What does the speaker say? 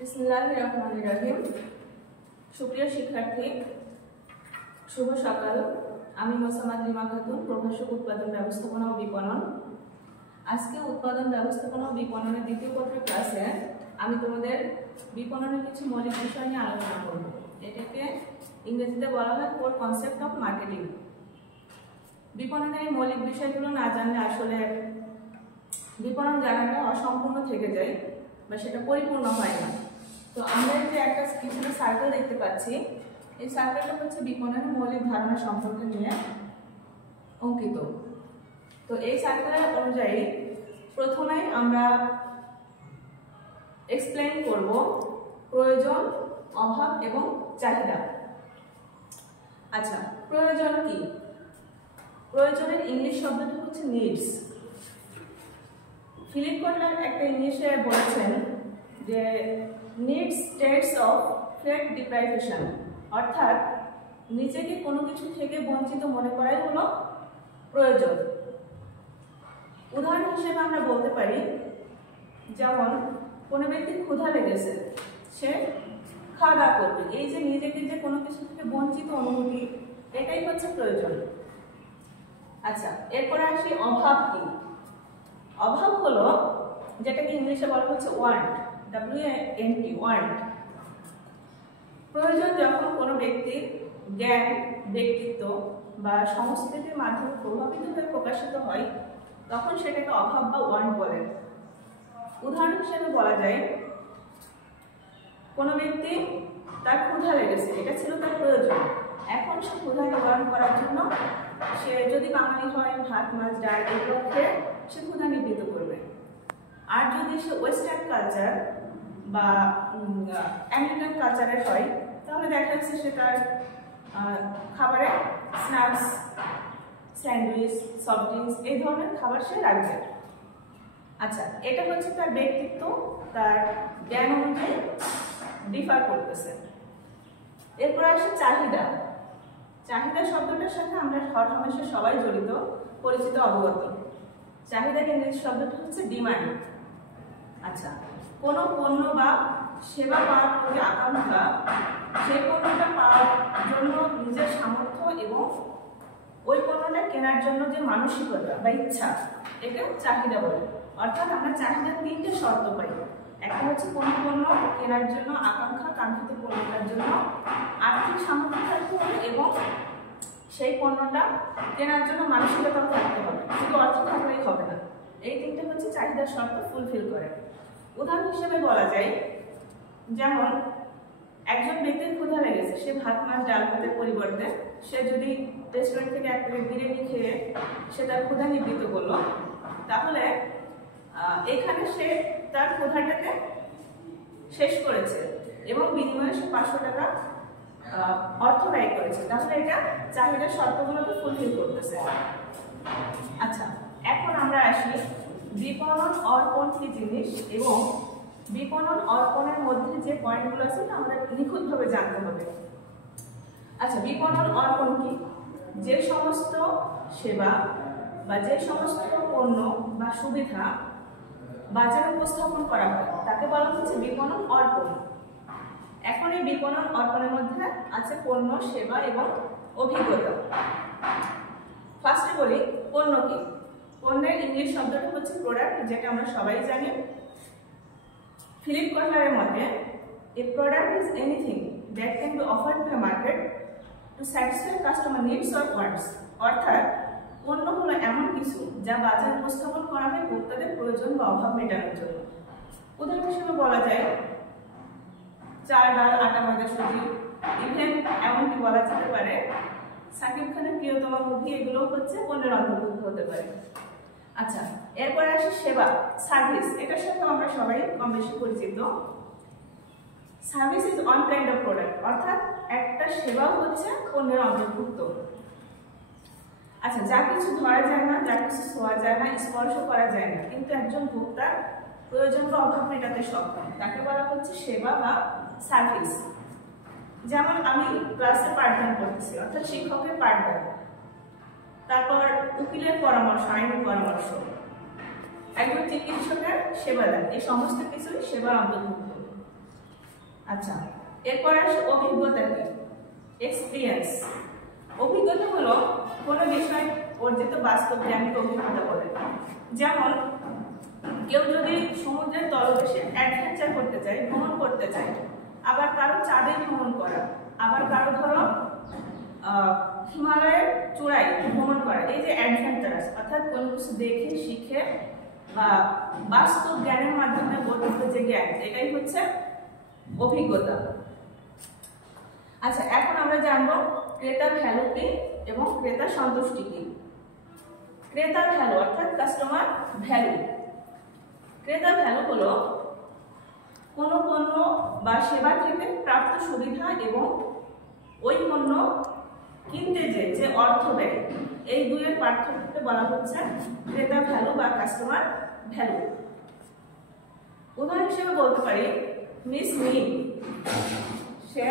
বিসমিল্লাহির রহমানির রহিম। সুপ্রিয় শিক্ষার্থী, শুভ সকাল। আমি মোসাম্মদ রিমা খাতুন, প্রভাষক উৎপাদন ব্যবস্থাপনা ও বিপণন। আজকে উৎপাদন ব্যবস্থাপনা ও বিপণনের দ্বিতীয় পত্রের ক্লাসে আমি তোমাদের বিপণনের কিছু মৌলিক বিষয় নিয়ে আলোচনা করব। এটাকে ইংরেজিতে বলা হয় কোর কনসেপ্ট অফ মার্কেটিং। বিপণনের এই মৌলিক বিষয়গুলো না জানলে আসলে বিপণন জানাটা অসম্পূর্ণ থেকে যায় বা সেটা পরিপূর্ণ হয় না। তো আমরা যে একটা পিছনে সার্কেল দেখতে পাচ্ছি, এই সার্কেলটা হচ্ছে বিপণনের মৌলিক ধারণা সম্পর্কে নিয়ে অঙ্কিত। তো এই সার্কেলের অনুযায়ী প্রথমে আমরা এক্সপ্লেইন করব প্রয়োজন, অভাব এবং চাহিদা। আচ্ছা, প্রয়োজন কি? প্রয়োজনের ইংলিশ শব্দটা হচ্ছে নিডস। ফিলিপ কটলার একটা ইংলিশে বলেছেন যে needs states of freight deprivation, অর্থাৎ নিজেকে কোনো কিছু থেকে বঞ্চিত মনে করাই হলো প্রয়োজন। উদাহরণ হিসেবে আমরা বলতে পারি, যেমন কোনো ব্যক্তির ক্ষুধা লেগেছে, সে খাওয়া দাওয়া করবে। এই যে নিজেকে যে কোনো কিছু থেকে বঞ্চিত অনুভূতি, এটাই হচ্ছে প্রয়োজন। আচ্ছা, এরপরে আসি অভাব কি। অভাব হলো যেটাকে ইংলিশে বলা হচ্ছে ওয়ান্ট, WANT, ওয়ান্ট। প্রয়োজন যখন কোনো ব্যক্তির জ্ঞান, ব্যক্তিত্ব বা সংস্কৃতির মাধ্যমে প্রভাবিত হয়ে প্রকাশিত হয়, তখন সেটাকে অভাব বা ওয়ান্ট বলে। উদাহরণ হিসেবে বলা যায়, কোনো ব্যক্তি তার ক্ষুধা লেগেছে, এটা ছিল তার প্রয়োজন। এখন সে ক্ষুধা নিবারণ করার জন্য সে যদি বাঙালি হয়, ভাত মাছ ডাল এগুলো খেয়ে সে ক্ষুধা নিবৃত্ত করবে। আর যদি সে ওয়েস্টার্ন কালচার বা আমেরিকান কালচারের হয়, তাহলে দেখা যাচ্ছে সে তার খাবারে স্ন্যাক্স, স্যান্ডউইচ, সফট ড্রিঙ্কস এই ধরনের খাবার সে রাখবে। আচ্ছা, এটা হচ্ছে তার ব্যক্তিত্ব, তার জ্ঞান অনুযায়ী ডিফার করতেছে। এরপর আসে চাহিদা। চাহিদা শব্দটার সাথে আমরা হরহামেশা সবাই জড়িত, পরিচিত, অবগত। চাহিদার ইংরেজি শব্দটা হচ্ছে ডিমান্ড। আচ্ছা, কোনো পণ্য বা সেবা পাওয়ার প্রতি আকাঙ্ক্ষা, সেই পণ্যটা পাওয়ার জন্য নিজের সামর্থ্য এবং ওই পণ্যটা কেনার জন্য যে মানসিকতা বা ইচ্ছা, এটা চাহিদা বলে। অর্থাৎ আমরা চাহিদার তিনটে শর্ত পাই। একটা হচ্ছে কোনো পণ্য কেনার জন্য আকাঙ্ক্ষা, কাঙ্ক্ষিত পণ্যটার জন্য আর্থিক সামর্থ্য থাকতে হবে এবং সেই পণ্যটা কেনার জন্য মানসিকতাও থাকতে হবে, শুধু অর্থ থাকলেই হবে না। এই তিনটে হচ্ছে চাহিদার শর্ত ফুলফিল করে। উদাহরণ হিসেবে বলা যায়, যেমন একজন ব্যক্তির ক্ষুধা লেগেছে, সে ভাত মাছ ডাল ভাতের পরিবর্তে সে যদি রেস্টুরেন্ট থেকে এক প্লেট বিরিয়ানি খেয়ে সে তার ক্ষুধা নিবৃত্ত করলো, তাহলে এখানে সে তার ক্ষুধাটাকে শেষ করেছে এবং বিনিময়ে সে 500 টাকা অর্থ ব্যয় করেছে। তাহলে এটা চাহিদার শর্তগুলোকে ফুলফিল করতেছে। আচ্ছা, এখন আমরা আসি বিপণন অর্পণ কি জিনিস এবং বিপণন অর্পণের মধ্যে যে পয়েন্টগুলো আছে তা আমরা নিখুঁতভাবে জানতে হবে। আচ্ছা, বিপণন অর্পণ কি? যে সমস্ত সেবা বা যে সমস্ত পণ্য বা সুবিধা বাজারে উপস্থাপন করা হয় তাকে বলা হচ্ছে বিপণন অর্পণ। এখন এই বিপণন অর্পণের মধ্যে আছে পণ্য, সেবা এবং অভিজ্ঞতা। ফার্স্টে বলি পণ্য কি। পণ্যের ইংলিশ শব্দটা হচ্ছে প্রোডাক্ট, যেটা আমরা সবাই জানি। ফিলিপ কটলারের মতে, a product is anything that can be offered to a market to satisfy customer needs or wants. অর্থাৎ পণ্য হলো এমন কিছু যা বাজারে উপস্থাপন করা হয় ভোক্তাদের প্রয়োজন বা অভাব মেটানোর জন্য। উদাহরণ হিসেবে বলা যায় চাল, ডাল, আটা, ময়দা, সুজি, ইভেন এমনকি বলা যেতে পারে সাকিব খানের প্রিয়তম মুভি, এগুলো হচ্ছে পণ্যের অন্তর্ভুক্ত হতে পারে। আচ্ছা, এরপরে আসে সেবা, সার্ভিস। এটার সাথে আমরা সবাই কম বেশি পরিচিত। Service is one kind of product, অর্থাৎ একটা সেবা হচ্ছে পণ্যের অন্তর্ভুক্ত। আচ্ছা, যা কিছু ধরা যায় না, যা কিছু ছোঁয়া যায় না, স্পর্শ করা যায় না, কিন্তু একজন ভোক্তার প্রয়োজন বা অভাব মেটাতে সক্ষম, তাকে বলা হচ্ছে সেবা বা সার্ভিস। যেমন আমি ক্লাসে পাঠদান করতেছি, অর্থাৎ শিক্ষকের পাঠদান, তারপর উকিলের পরামর্শ, আইনি পরামর্শ, একজন চিকিৎসকের সেবাদান, এই সমস্ত কিছুই সেবার অন্তর্ভুক্ত। আচ্ছা, এরপর আসে অভিজ্ঞতা কি, এক্সপিরিয়েন্স। অভিজ্ঞতা হলো কোনো বিষয় অর্জিত বাস্তব জ্ঞানকে অভিজ্ঞতা বলে। যেমন কেউ যদি সমুদ্রের তলদেশে অ্যাডভেঞ্চার করতে চায়, ভ্রমণ করতে চায়, আবার কারো চাঁদে ভ্রমণ করা, আবার কারো ধরো হিমালয়ের চূড়ায় ভ্রমণ করা, এই যে অ্যাডভেঞ্চারাস, অর্থাৎ কোনো কিছু দেখে শিখে বা বাস্তব জ্ঞানের মাধ্যমে গঠিত যে জ্ঞান, এটাই হচ্ছে অভিজ্ঞতা। আচ্ছা, এখন আমরা জানবো ক্রেতার ভ্যালু কি এবং ক্রেতার সন্তুষ্টি কি। ক্রেতার ভ্যালু অর্থাৎ কাস্টমার ভ্যালু। ক্রেতার ভ্যালু হলো কোনো পণ্য বা সেবা থেকে প্রাপ্ত সুবিধা এবং ওই পণ্য কিনতে যে অর্থ ব্যয়, এই দুইয়ের পার্থক্যকে বলা হচ্ছে ক্রেতা ভ্যালু বা কাস্টমার ভ্যালু। উদাহরণ হিসেবে বলতে পারি মিস মি, সে